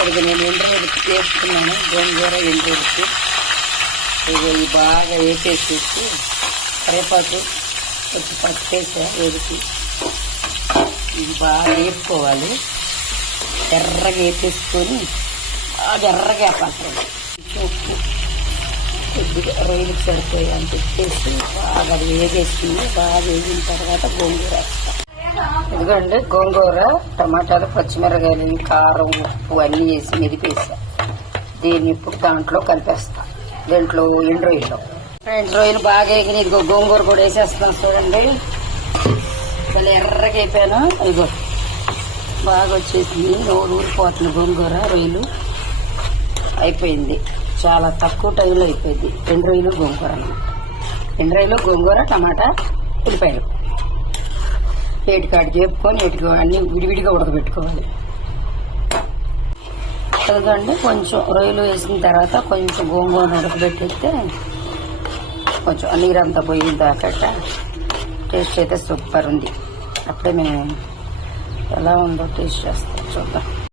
అది నేను ఎండుమిరపకాయ వేసుకున్నాను. గోంగూర ఎండుమిరపకాయ ఇవి బాగా వేసేసేసి కరివేపాకు కొంచెం పసుపు వేసా వేడికి ఇవి బాగా వేపుకోవాలి. ఎర్రగా వేసేసుకొని బాగా ఎర్రగా వేపాలి. ఉప్పు కొద్దిగా రొయ్యలకు సరిపోయి అని పెట్టేసి బాగా వేగేసి బాగా వేగిన తర్వాత గోంగూర వేస్తాం. ఎందుకంటే గోంగూర టమాటాలు పచ్చిమిరకాయలు కారం ఉప్పు అన్నీ వేసి మెదిపేసా. దీన్ని ఇప్పుడు దాంట్లో కలిపేస్తా. దీంట్లో ఎండు రొయ్యలు బాగా వేగిన ఇదిగో గోంగూర కూడా వేసేస్తాను. చూడండి చాలా ఎర్రగా అయిపోయాను. ఇదిగో బాగా వచ్చేసింది. నోరు ఊరిపోతుంది. గోంగూర రొయ్యలు అయిపోయింది. చాలా తక్కువ టైంలో అయిపోయింది. ఎండు రొయ్యలు గోంగూర అన్నమాట. ఎండు రొయ్యలు గోంగూర టమాటా ఉల్లిపాయలు ఏటికాడు చేపుకొని అన్నీ విడివిడిగా ఉడకబెట్టుకోవాలి. ఎందుకంటే కొంచెం రొయ్యలు వేసిన తర్వాత కొంచెం గోంగూర ఉడకబెట్టేస్తే కొంచెం నీరంతా పోయిన దాకా టేస్ట్ అయితే సూపర్ ఉంది. అప్పుడే మేము ఎలా ఉందో టేస్ట్ చేస్తాం చూద్దాం.